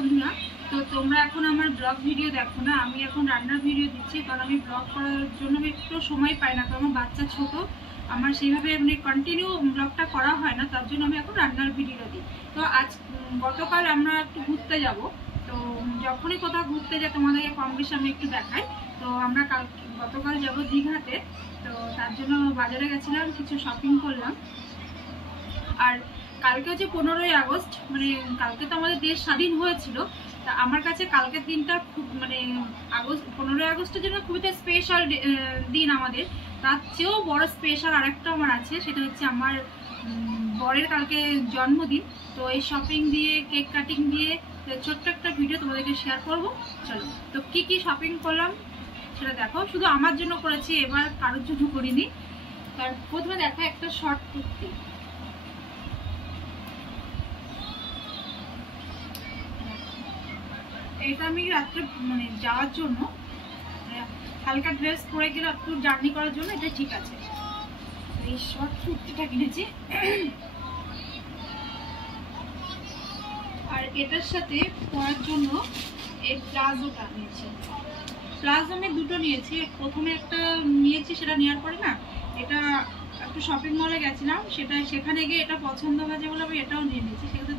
বন্ধুরা, তো তোমরা এখন আমার ব্লগ ভিডিও দেখো না, আমি এখন রান্নার ভিডিও দিচ্ছি। কারণ আমি ব্লগ করার জন্য একটু সময় পাই না, কারণ আমার বাচ্চা ছোট, আমার সেইভাবে মানে কন্টিনিউ ব্লগটা করা হয় না, তার জন্য আমি এখন রান্নার ভিডিও দিই। তো গতকাল আমরা একটু ঘুরতে যাব, তো যখনই কোথাও ঘুরতে যাই তোমাদেরকে কম বেশি আমি একটু দেখাই। তো আমরা গতকাল যাব দীঘাতে, তো তার জন্য বাজারে গেছিলাম, কিছু শপিং করলাম। আর কালকে হচ্ছে 15ই আগস্ট, মানে কালকে তো আমাদের দেশ স্বাধীন হয়েছিল। তা আমার কাছে কালকের দিনটা খুব মানে 15ই আগস্টের জন্য খুবই স্পেশাল দিন আমাদের। তার চেয়েও বড় স্পেশাল আরেকটা আমার আছে, সেটা হচ্ছে আমার বরের কালকে জন্মদিন। তো এই শপিং দিয়ে, কেক কাটিং দিয়ে ছোট্ট একটা ভিডিও তোমাদেরকে শেয়ার করব। চলো, তো কি কি শপিং করলাম সেটা দেখো। শুধু আমার জন্য করেছি, এবার কারোর জন্য করিনি। কারণ প্রথমে দেখো একটা শর্ট কুর্তি, এটা আমি রাত্রে মানে যাওয়ার জন্য হালকা ড্রেস পরে গেলে একটু জার্নি করার জন্য এটা ঠিক আছে। এই শর্ট কুর্তিটা কিনেছি, আর এটার সাথে পরার জন্য এই প্লাজোটা নিয়েছি। প্লাজো আমি দুটো নিয়েছি, প্রথমে একটা নিয়েছি, সেটা নেওয়ার পরে না এটা একটু শপিং মলে গেছিলাম, সেখানে গিয়ে এটা পছন্দ হয়েছে বলে আমি এটাও নিয়ে নিয়েছি, সেক্ষেত্রে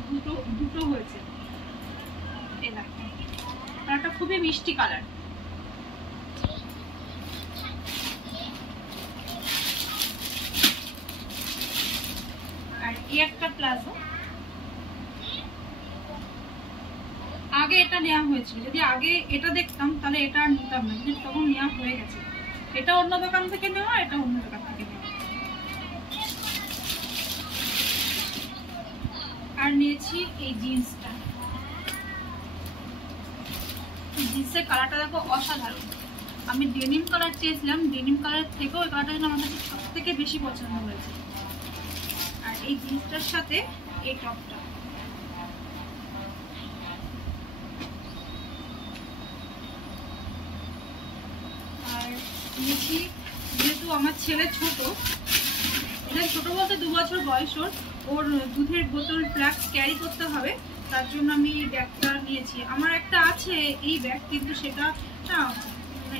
দুটো হয়েছে। এটা কালারটা খুবই মিষ্টি কালার। আর এই একটা প্লাজো, আগে এটা নেওয়া হয়েছিল, যদি আগে এটা দেখতাম তাহলে এটা আর নিতাম না, কিন্তু তখন নেওয়া হয়ে গেছে। এটা অন্য দোকান থেকে নেওয়া, এটা অন্য দোকান থেকে নেওয়া। আর নিয়েছি এই জিন্সটা, জিন্সের কালারটা দেখো অসাধারণ। আমি ডেনিম কালার চেয়েছিলাম, ডেনিম কালার থেকেও এই কালারটা আমার কাছে সব থেকে বেশি পছন্দ হয়েছে। আর এই জিন্সটার সাথে এই টপটা, আর নিয়েছি যেহেতু আমার ছেলে ছোট, এটা ছোট বলতে 2 বছর বয়স, ওর দুধের বোতল ফ্লাক্স ক্যারি করতে হবে, তার জন্য আমি এই ব্যাগটা নিয়েছি। আমার একটা আছে এই ব্যাগ, কিন্তু সেটা না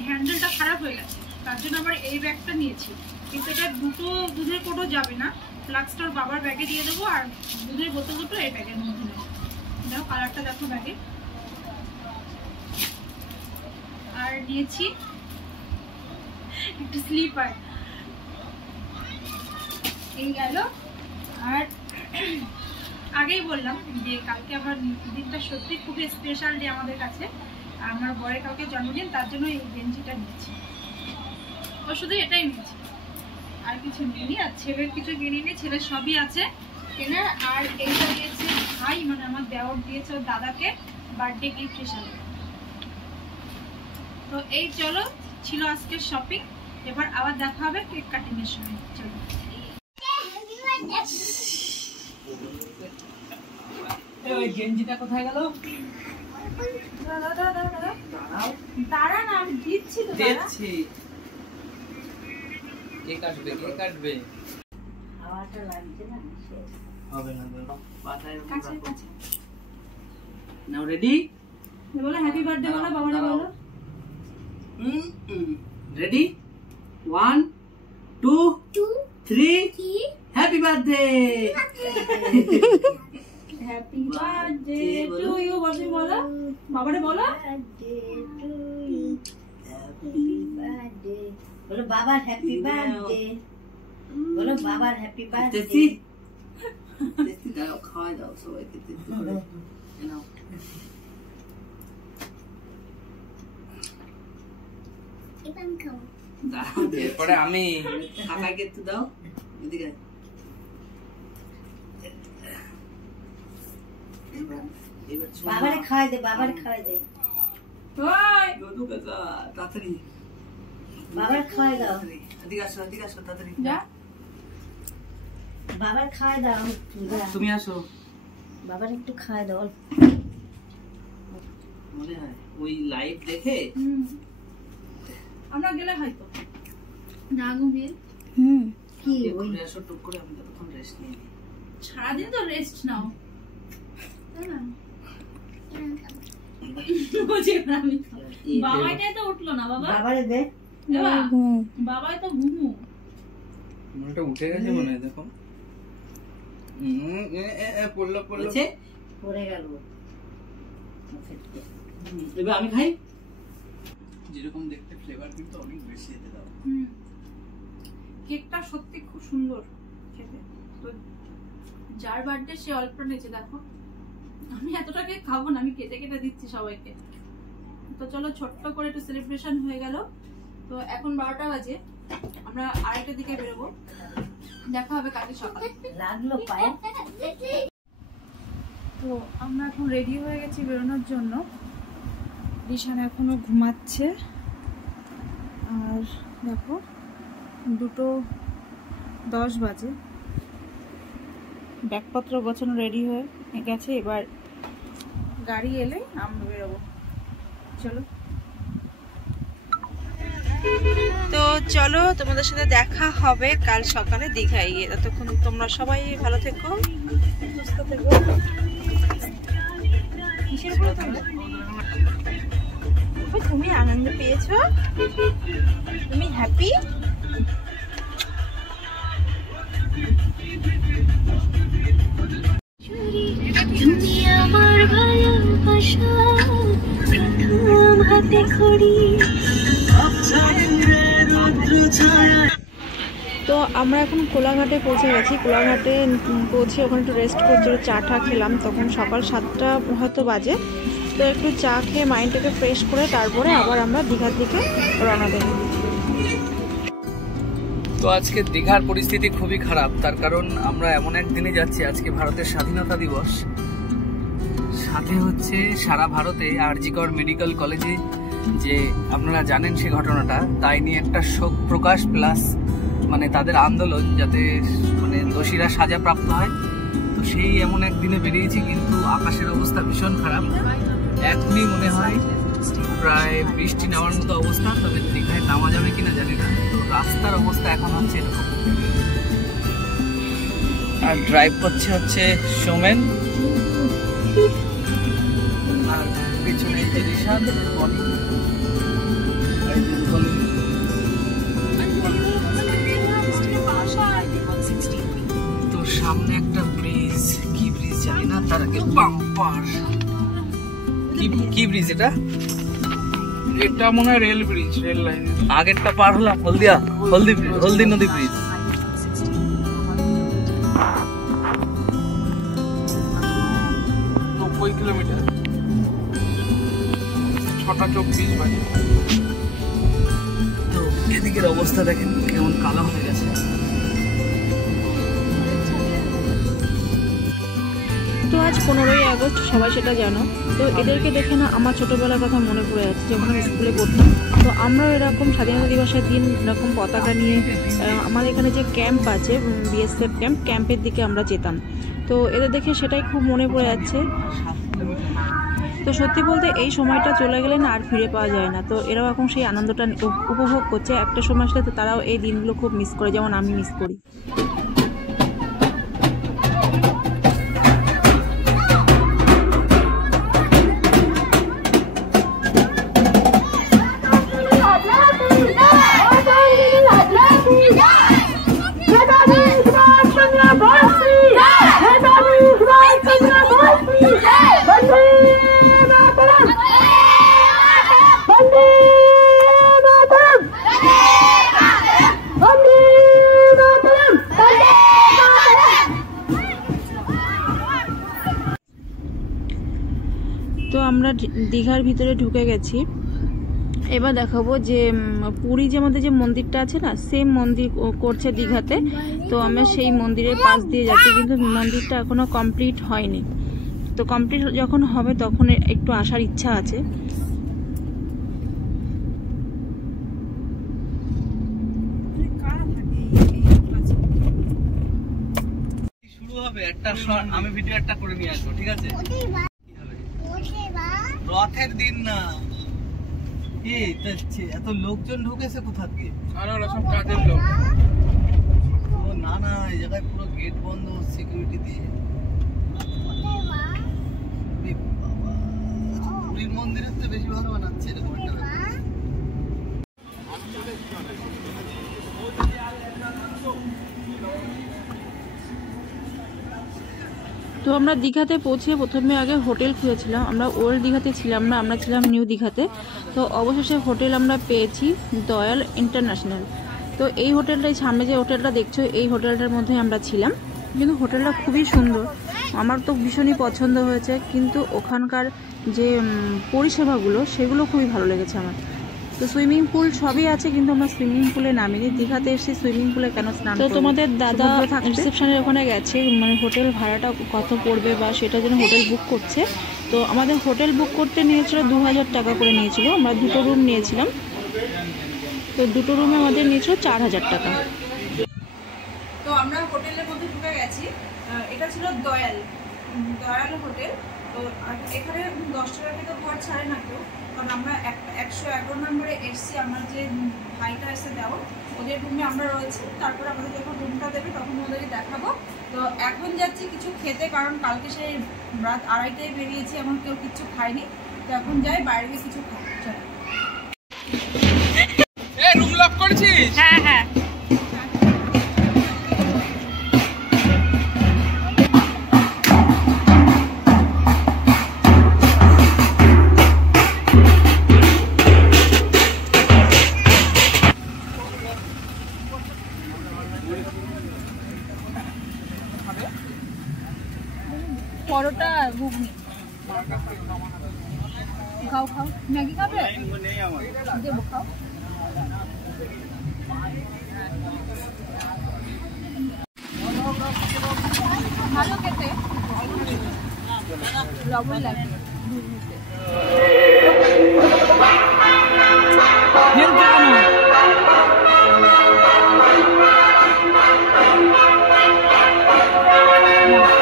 হ্যান্ডেলটা খারাপ হয়ে গেছে, তার জন্য আবার এই ব্যাগটা নিয়েছি। কিন্তু এটা দুটো দুধের কোটো যাবে না, ফ্লাক্সটা ওর বাবার ব্যাগে দিয়ে দেবো, আর দুধের বোতল দুটো এই ব্যাগের মধ্যে নেবো। দেখো কালারটা দেখো ব্যাগে। আর নিয়েছি একটু স্লিপার, এই গেল। আর আগেই বললাম যে কালকে আমার দিনটা সত্যি খুবই স্পেশাল ডে আমাদের কাছে, আমার বরের কালকে জন্মদিন, তার জন্য এই গেঞ্জিটা নিয়েছি। ও শুধু এটাই নিয়েছি, আর কিছু নিইনি। আর ছেলের কিছু কিনিনি, ছেলের সবই আছে কেনার। আর এইটা দিয়েছে ভাই, মানে আমার দেওর দিয়েছে ওর দাদাকে বার্থডে গিফট হিসাবে। তো এই চলো, ছিল আজকের শপিং। এবার আবার দেখা হবে কেক কাটিং এর সময়। চলো, গেঞ্জিটা কোথায় গেল? দাঁড়া না, আমি দিচ্ছি তো, দিচ্ছি। কে কাটবে, কে কাটবে? হাওয়াটা লাগছে না, হবে না, পাতায় কাছে কাছে। Now ready? বলো হ্যাপি বার্থডে, বলো বাবারে, বলো। Ready? 1 2 3 happy birthday. Happy birthday to you, বলো বলো বাবারে, বলো বলো বাবার হ্যাপি বার্থডে, বলো বাবার হ্যাপি বার্থডে। তেসি তেসি দাও, খাওয়াই দাও সবাইকে। তেসি নাও। এরপরে আমি কাকাইকে একটু দাও, এদিকে বাবারে খাওয়াই দে, বাবারে খাওয়াই দে, তাড়াতাড়ি বাবার খাওয়াই দাও, এদিকে আসো, এদিকে আসো তাড়াতাড়ি। বাবার খাওয়াই দাও, তুমি আসো। বাবার একটু খাওয়াই দাও। মনে হয় ওই লাইভ দেখে আমরা গেলে হয়তো না ঘুমিয়ে কি ওই আসো টুক করে, আমি তখন রেস্ট নিই। সারাদিন তো রেস্ট নাও, তাই না? বাবাইটাই তো উঠলো না বাবা। বাবারে দে। বাবাই তো ঘুমু। মোটা উঠে গেছে মনে হয়, দেখো পড়লো পড়ে গেল। এবার আমি খাই। যেরকম দেখতে ফ্লেভার কিন্তু অনেক বেশি এতে দাও। কেকটা সত্যি খুব সুন্দর খেতে। তো যার বার্থডে সে অল্প নিয়েছে দেখো, আমি এতটা কেক খাবো না, আমি কেটে কেটে দিচ্ছি সবাইকে। তো চলো ছোট্ট করে একটু সেলিব্রেশন হয়ে গেল। তো এখন 12টা বাজে, আমরা 2:30টার দিকে বেরোবো। দেখা হবে কালকে সকালে। লাগলো পায়ে। তো আমরা এখন রেডি হয়ে গেছি বেরোনোর জন্য। রিশান এখনো ঘুমাচ্ছে, আর দেখো 2:10 বাজে। ব্যাগপত্র গোছানো রেডি হয়ে গেছে, এবার গাড়ি এলে আমরা বেরোবো। চলো। তো চলো, তোমাদের সাথে দেখা হবে কাল সকালে দীঘায় গিয়ে। ততক্ষণ তোমরা সবাই ভালো থেকো, সুস্থ থেকো। কিসের উপরে তুমি আনন্দ পেয়েছো? তুমি হ্যাপি? তুমি আমার ভালোবাসা প্রথম হাতে খড়ি। তো আমরা এখন কোলাঘাটে পৌঁছে গেছি। কোলাঘাটে পৌঁছে ওখানে একটু রেস্ট করছি, চা টা খেলাম। তখন সকাল 7টা হয়তো বাজে। তো একটু চা খেয়ে মাইন্ডটাকে ফ্রেশ করে তারপরে আবার আমরা দীঘার দিকে রওনা দেব। তো আজকে দীঘার পরিস্থিতি খুবই খারাপ, তার কারণ আমরা এমন একদিনে যাচ্ছি, আজকে ভারতের স্বাধীনতা দিবস। সাথে হচ্ছে সারা ভারতে আরজিকর মেডিকেল কলেজে যে আপনারা জানেন সে ঘটনাটা, তাই নিয়ে একটা শোক প্রকাশ প্লাস মানে তাদের আন্দোলন যাতে মানে দোষীরা সাজা প্রাপ্ত হয়। তো সেই এমন একদিনে বেরিয়েছি, কিন্তু আকাশের অবস্থা ভীষণ খারাপ। এখনই মনে হয় প্রায় বৃষ্টি নামার মতো অবস্থা, তবে দীঘায় নামা যাবে কিনা জানি না। তো রাস্তার অবস্থা এখন হচ্ছে এরকম। আর ড্রাইভ হচ্ছে সোমেন, আর পিছনে এই যে রিশাদ, তো সামনে একটা ব্রিজ, কি ব্রিজ জানি না, তার আগে বাম্পার। কি ব্রিজ এটা? এটা মনে হয় রেল ব্রিজ, রেল লাইন। আগেরটা পার হলাম হলদি নদী ব্রিজ। 90 কিলোমিটার, 6:24 বাজে। তো এদিকের অবস্থা দেখেন কেমন কালো হয়ে গেছে। তো আজ 15ই আগস্ট, সবাই সেটা জানো। তো এদেরকে দেখে না আমার ছোটবেলার কথা মনে পড়ে যাচ্ছে, যখন আমি স্কুলে পড়তাম। তো আমরাও এরকম স্বাধীনতা দিবসের দিন এরকম পতাকা নিয়ে আমাদের এখানে যে ক্যাম্প আছে বিএসএফ ক্যাম্পের দিকে আমরা যেতাম। তো এদের দেখে সেটাই খুব মনে পড়ে যাচ্ছে। তো সত্যি বলতে এই সময়টা চলে গেলে না আর ফিরে পাওয়া যায় না। তো এরাও এখন সেই আনন্দটা উপভোগ করছে। একটা সময় আসলে তো তারাও এই দিনগুলো খুব মিস করে, যেমন আমি মিস করি। তো আমরা দীঘার ভিতরে ঢুকে গেছি। এবার দেখাবো যে পুরী যে আমাদের যে মন্দিরটা আছে না, সেম মন্দির করছে দীঘাতে। তো আমরা সেই মন্দিরের পাশ দিয়ে যাচ্ছি, কিন্তু মন্দিরটা এখনো কমপ্লিট হয়নি। তো কমপ্লিট যখন হবে তখন একটু আসার ইচ্ছা আছে। শুরু হবে একটা শট, আমি ভিডিও একটা করে নিয়ে আসবো, ঠিক আছে? রথের দিন না, এত লোকজন ঢুকেছে কোথা থেকে? আর ওরা সব কাজের লোক। না না, এই জায়গায় পুরো গেট বন্ধ, সিকিউরিটি দিয়ে। পুরীর মন্দির মন্দিরের তো বেশি ভালো বানাচ্ছে এরকম একটা ব্যাপার। তো আমরা দীঘাতে পৌঁছে প্রথমে আগে হোটেল খুঁজেছিলাম। আমরা ওল্ড দীঘাতে ছিলাম না, আমরা ছিলাম নিউ দীঘাতে। তো অবশেষে হোটেল আমরা পেয়েছি দয়াল ইন্টারন্যাশনাল। তো এই হোটেলটাই, সামনে যে হোটেলটা দেখছো এই হোটেলটার মধ্যে আমরা ছিলাম। কিন্তু হোটেলটা খুবই সুন্দর, আমার তো ভীষণই পছন্দ হয়েছে। কিন্তু ওখানকার যে পরিষেবাগুলো সেগুলো খুবই ভালো লেগেছে আমার। তো সুইমিং পুল সবই আছে, কিন্তু আমরা সুইমিং পুলে নামিনি। দীঘাতে এসে সুইমিং পুলে কেন স্নান করব? তো তোমাদের দাদা রিসেপশনের ওখানে গেছে, মানে হোটেল ভাড়াটা কত পড়বে বা সেটার জন্য হোটেল বুক করছে। তো আমাদের হোটেল বুক করতে নিয়েছিল 2000 টাকা করে নিয়েছিল। আমরা 2টো রুম নিয়েছিলাম, তো 2টো রুমে আমাদের নিয়েছিল 4000 টাকা। তো আমরা হোটেলের মধ্যে ঢুকে গেছি। এটা ছিল দয়াল হোটেল। তো এখানে 10 টাকা থেকে ঘর ছাড়ে না কেউ, কারণ আমরা 111 নম্বরে এসছি। আমার যে ভাইটা এসে দেওয়া, ওদের রুমে আমরা রয়েছি। তারপর আমাদের যখন রুমটা দেবে তখন ওদেরকে দেখাবো। তো এখন যাচ্ছি কিছু খেতে, কারণ কালকে সেই রাত 2:30টায় বেরিয়েছি, এমন কেউ কিছু খায়নি। তো এখন যাই বাইরে গিয়ে কিছু খাই। চলো। রুম লক করেছিস? হ্যাঁ হ্যাঁ। পরোটা ঘুগনি খাও। ম্যাগি খাবে? দেবো, খাও। ভালো খেতে, লবণ লাগে।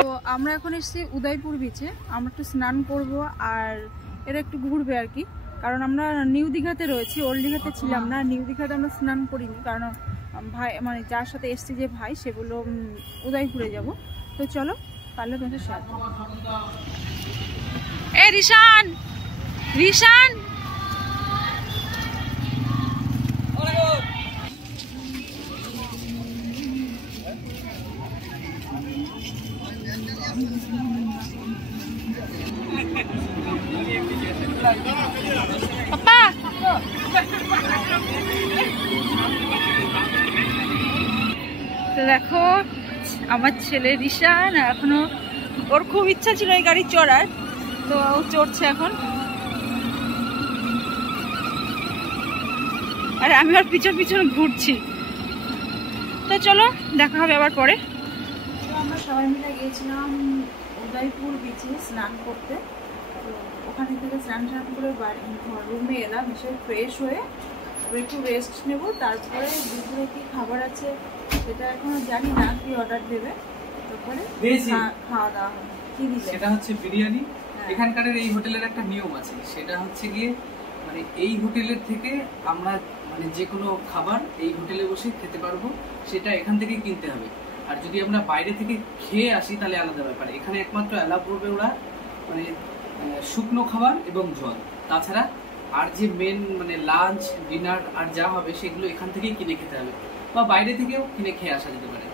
তো আমরা এখন এসেছি উদয়পুর বিচে। আমরা একটু স্নান করব আর এরা একটু ঘুরবে আর কি, কারণ আমরা নিউ দীঘাতে রয়েছি, ওল্ড দীঘাতে ছিলাম না। নিউ দীঘাতে আমরা স্নান করিনি, কারণ ভাই মানে যার সাথে এসছি যে ভাই, সেগুলো উদয়পুরে যাব। তো চলো পারলে তোমাদের শেয়ার করবো। এ রিশান পাপা, তো দেখো আমার ছেলে রিশান এখনো, ওর খুব ইচ্ছা ছিল এই গাড়ি চড়ার, তো ও চড়ছে এখন। আর আমি ওর পিছন পিছন ঘুরছি। তো চলো দেখা হবে আবার পরে। তো আমরা সবাই মিলে গিয়েছিলাম উদয়পুর বিচে স্নান করতে। তো ওখান থেকে স্নান করে রুমে এলাম, এসে ফ্রেশ হয়ে একটু রেস্ট নেব। তারপরে দুপুরে কি খাবার আছে সেটা এখনো জানি না, কি অর্ডার দেবে, তারপরে খাওয়া দাওয়া হবে। কি দিবে? সেটা হচ্ছে বিরিয়ানি। এখানকার এই হোটেলের একটা নিয়ম আছে, সেটা হচ্ছে গিয়ে মানে এই হোটেলের থেকে আমরা মানে যে কোনো খাবার এই হোটেলে বসে খেতে পারবো, সেটা এখান থেকেই কিনতে হবে। আর যদি আমরা বাইরে থেকে খেয়ে আসি তাহলে আলাদা ব্যাপার। এখানে একমাত্র অ্যালাউ করবে ওরা মানে শুকনো খাবার এবং জল, তাছাড়া আর যে মেন মানে লাঞ্চ ডিনার আর যা হবে সেগুলো এখান থেকেই কিনে খেতে হবে, বা বাইরে থেকেও কিনে খেয়ে আসা যেতে পারে।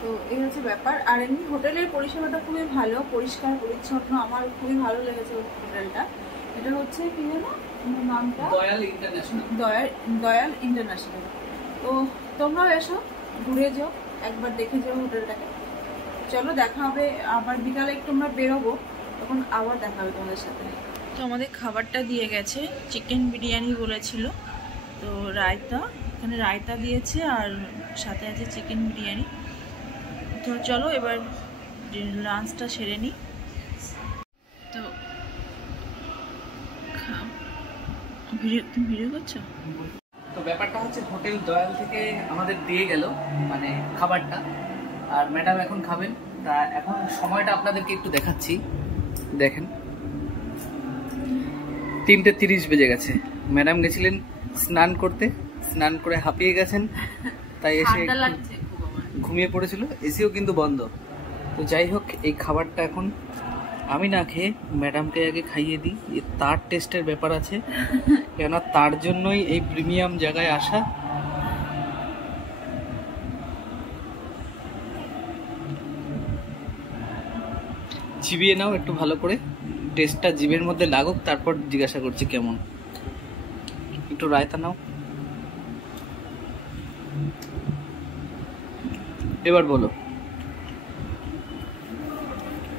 তো এই হচ্ছে ব্যাপার। আর এমনি হোটেলের পরিষেবাটা খুবই ভালো, পরিষ্কার পরিচ্ছন্ন, আমার খুবই ভালো লেগেছে হোটেলটা। এটা হচ্ছে কি জানো নামটা? দয়াল ইন্টারন্যাশনাল। তো তোমরাও এসো, ঘুরে যাও, একবার দেখে যাও হোটেলটাকে। চলো দেখা হবে আবার বিকালে, একটু আমরা বেরোবো, তখন আবার দেখা হবে তোমাদের সাথে। তো আমাদের খাবারটা দিয়ে গেছে, চিকেন বিরিয়ানি বলেছিল, তো রায়তা, এখানে রায়তা দিয়েছে আর সাথে আছে চিকেন বিরিয়ানি। তো চলো এবার লাঞ্চটা সেরে নিই। তো তুমি ভিডিও করছো? তো ব্যাপারটা হচ্ছে হোটেল দয়াল থেকে আমাদের দিয়ে গেল মানে খাবারটা, আর ম্যাডাম এখন খাবেন। তা এখন সময়টা আপনাদেরকে একটু দেখাচ্ছি, দেখেন 3:30 বেজে গেছে। ম্যাডাম গেছিলেন স্নান করতে, স্নান করে হাঁপিয়ে গেছেন, তাই এসে ঘুমিয়ে পড়েছিল। এসিও কিন্তু বন্ধ। তো যাই হোক, এই খাবারটা এখন আমি না খেয়ে ম্যাডামকে আগে খাইয়ে দিই, তার টেস্টের ব্যাপার আছে, কেননা তার জন্যই এই প্রিমিয়াম জায়গায় আসা। চিবিয়ে নাও একটু ভালো করে, টেস্টটা জিভের মধ্যে লাগুক, তারপর জিজ্ঞাসা করছি কেমন। একটু রায়তা নাও, এবার বলো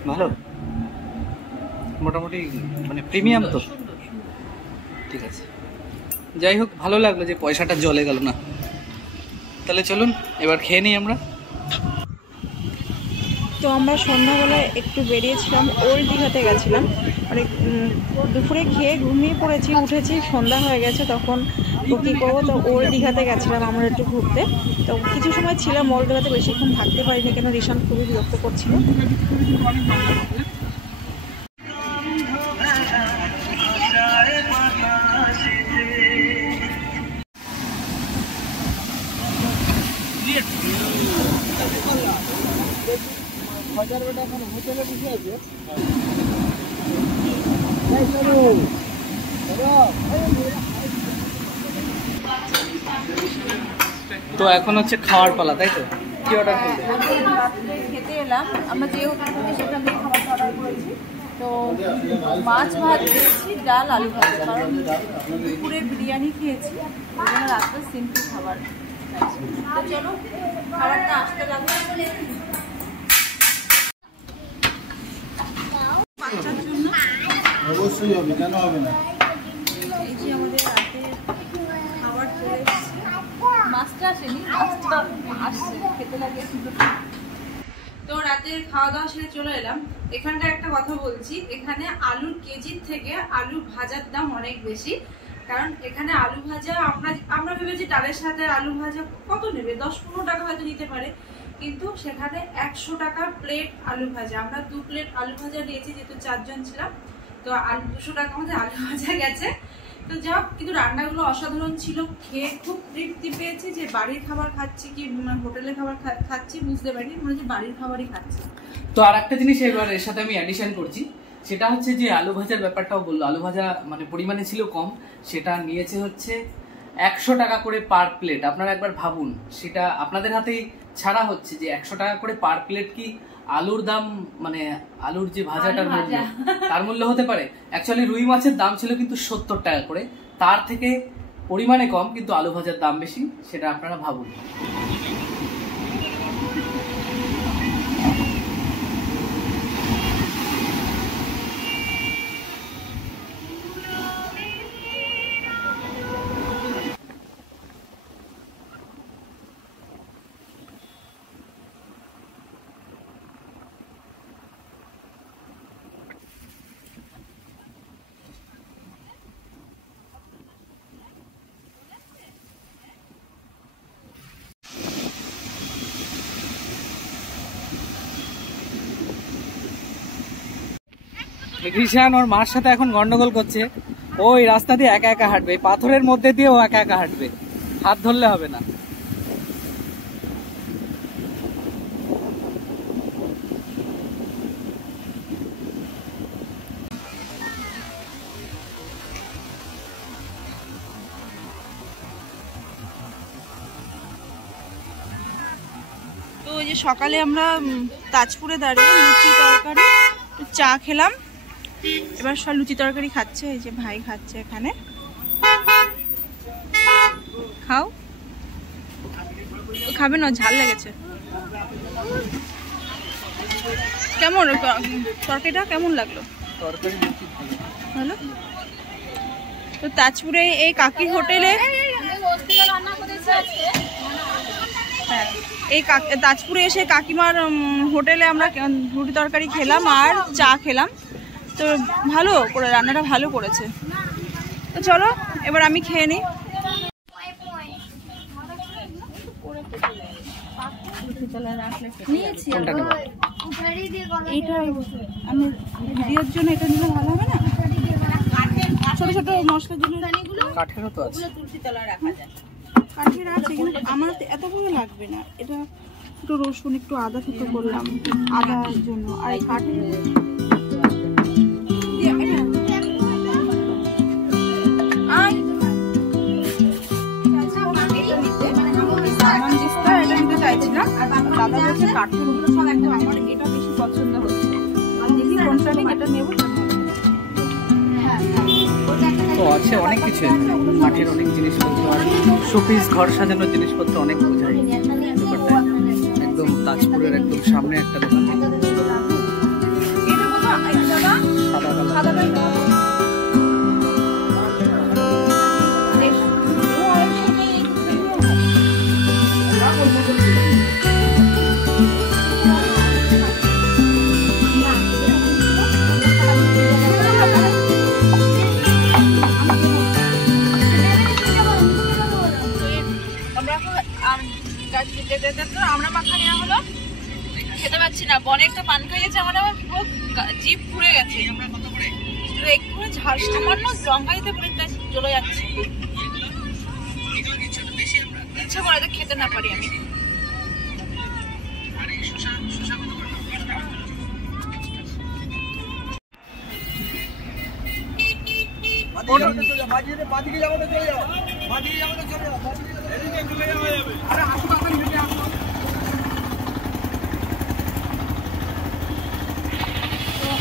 ভালো? মোটামুটি মানে প্রিমিয়াম তো, ঠিক আছে। যাই হোক, ভালো লাগলো যে পয়সাটা জলে গেল না। তাহলে চলুন এবার খেয়ে নিই আমরা। তো আমরা সন্ধ্যাবেলায় একটু বেরিয়েছিলাম, ওল্ড দীঘাতে গেছিলাম। মানে দুপুরে খেয়ে ঘুমিয়ে পড়েছি, উঠেছি সন্ধ্যা হয়ে গেছে, তখন তো কী করবো, তো ওল্ড দীঘাতে গেছিলাম আমরা একটু ঘুরতে। তো কিছু সময় ছিলাম ওল্ড দীঘাতে, বেশিক্ষণ থাকতে পারিনি, কেন রিশান খুবই বিরক্ত করছিল। তো এখন হচ্ছে খাওয়ার পালা, তাই তো? কি অর্ডার করলে? রাত্রে খেতে এলাম, আমরা যে হোটেল থেকে সেখান থেকে খাবারটা অর্ডার করেছি। তো মাছ ভাত খেয়েছি, ডাল আলু ভাজা, কারণ দুপুরে বিরিয়ানি খেয়েছি, ওই জন্য রাত্রে সিম্পল খাবার খাইছি। তো চলো খাবারটা আসতে লাগবে। বাচ্চার জন্য অবশ্যই হবে, কেন হবে না? এই যে আমাদের রাতে খাবার চলে এসেছে, মাছটা আসেনি, মাছটা আসছে, খেতে লাগে। তো রাতের খাওয়া দাওয়া সেরে চলে এলাম। এখানটা একটা কথা বলছি, এখানে আলুর কেজির থেকে আলু ভাজার দাম অনেক বেশি। কারণ এখানে আলু ভাজা আমরা ভেবেছি ডালের সাথে আলু ভাজা কত নেবে, 10-15 টাকা হয়তো নিতে পারে, কিন্তু সেখানে 100 টাকা প্লেট আলু ভাজা। আমরা 2 প্লেট আলু ভাজা নিয়েছি, যেহেতু 4 জন ছিলাম, তো 200 টাকা মধ্যে আলু ভাজা গেছে। তো যাও, কিন্তু রান্নাগুলো অসাধারণ ছিল, খেয়ে খুব তৃপ্তি পেয়েছি যে বাড়ির খাবার খাচ্ছি কি হোটেলের খাবার খাচ্ছি বুঝতে পারিনি, মনে হচ্ছে বাড়ির খাবারই খাচ্ছি। তো আর একটা জিনিস এবার এর সাথে আমি অ্যাডিশন করছি, সেটা হচ্ছে যে আলু ভাজার ব্যাপারটাও বললো। আলু ভাজা মানে পরিমাণে ছিল কম, সেটা নিয়েছে হচ্ছে 100 টাকা করে পার প্লেট। আপনারা একবার ভাবুন, সেটা আপনাদের হাতেই ছাড়া হচ্ছে যে 100 টাকা করে পার প্লেট কি আলুর দাম, মানে আলুর যে ভাজাটার মূল্য, তার মূল্য হতে পারে? অ্যাকচুয়ালি রুই মাছের দাম ছিল কিন্তু 70 টাকা করে, তার থেকে পরিমাণে কম, কিন্তু আলু ভাজার দাম বেশি, সেটা আপনারা ভাবুন। রিশান ওর মার সাথে এখন গন্ডগোল করছে, ওই রাস্তা দিয়ে একা একা হাঁটবে, পাথরের মধ্যে দিয়ে ও একা একা হাঁটবে, হাত ধরলে হবে না। তো ওই যে সকালে আমরা তাজপুরে দাঁড়িয়ে লুচি তরকারি চা খেলাম, এবার সব লুচি তরকারি খাচ্ছে, এই যে ভাই খাচ্ছে এখানে। খাও, খাবে না, ঝাল লেগেছে। কেমন তরকারিটা কেমন লাগলো? ভালো। তো তাজপুরে এই কাকির হোটেলে, হ্যাঁ এই তাজপুরে এসে কাকিমার হোটেলে আমরা রুটি তরকারি খেলাম আর চা খেলাম। তো ভালো করে রান্নাটা ভালো করেছে। তো চলো এবার আমি খেয়ে নিই। এইটা আমি ভিডিওর জন্য এটা নিলে ভালো হবে না? ছোট ছোট মশলার জন্য কাঠেরও তো আছে, তুলসী তলায় রাখা যায়। কাঠের আছে কিন্তু আমার এতগুলো লাগবে না। এটা একটু রসুন একটু আদা থেতো করলাম আদার জন্য, আর কাঠের হচ্ছে কাঠের উপরে সব একদম। আমার এটা বেশি পছন্দ হচ্ছে, আমি দেখি কোনটা নিই, এটা নেবো। তো আছে অনেক কিছু, কাঠের অনেক জিনিসপত্র আর শোপিস ঘর সাজানোর জিনিসপত্র অনেক বোঝায় দোকানটা। একদম তাজপুরের একদম সামনে একটা দোকান, সাদা কালার। আমরা মাখা নেওয়া হলো, খেতে পাচ্ছি না। বনে একটা পান খাইয়েছে, আমার আবার পুরো জিভ পুড়ে গেছে। একটু ঝাল সামান্য লঙ্কা দিতে পুরো চলে যাচ্ছে, ইচ্ছা করে তো খেতে না পারি আমি।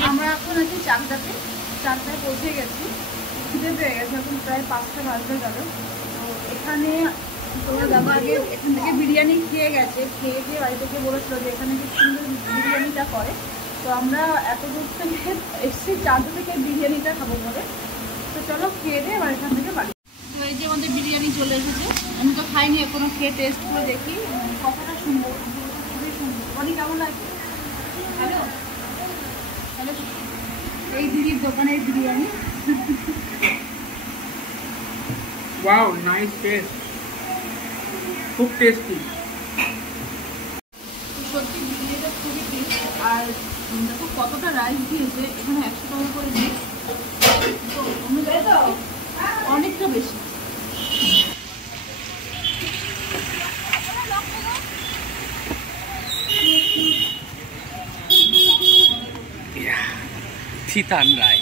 আমরা এখন আছি চাকদায় পৌঁছে গেছি। খিদে পেয়ে গেছে, এখন প্রায় 5টা বাজতে গেল। তো এখানে তোমরা যাবো আগে, এখান থেকে বিরিয়ানি খেয়ে গেছে, খেয়ে বাড়ি থেকে বলেছিল যে এখানে খুব সুন্দর বিরিয়ানিটা করে। তো আমরা এত দূর থেকে এসছি চাকদা থেকে বিরিয়ানিটা খাবো বলে। তো চলো খেয়ে দিয়ে এবার এখান থেকে বাড়ি। তো এই যে আমাদের বিরিয়ানি চলে এসেছে, আমি তো খাইনি এখনো, খেয়ে টেস্ট করে দেখি কতটা সুন্দর। খুবই সুন্দর, অনেক কেমন লাগে। হ্যালো হ্যালো, এই দিদির দোকানের বিরিয়ানি। ওয়াও, নাইস টেস্ট, খুব টেস্টি। সত্যি বিরিয়ানিটা খুবই টেস্ট। আর দেখো কতটা রাইস দিয়েছে, এখানে 100 টাকা করে দিয়ে, তো অনেকটা বেশি। থিতান রায়।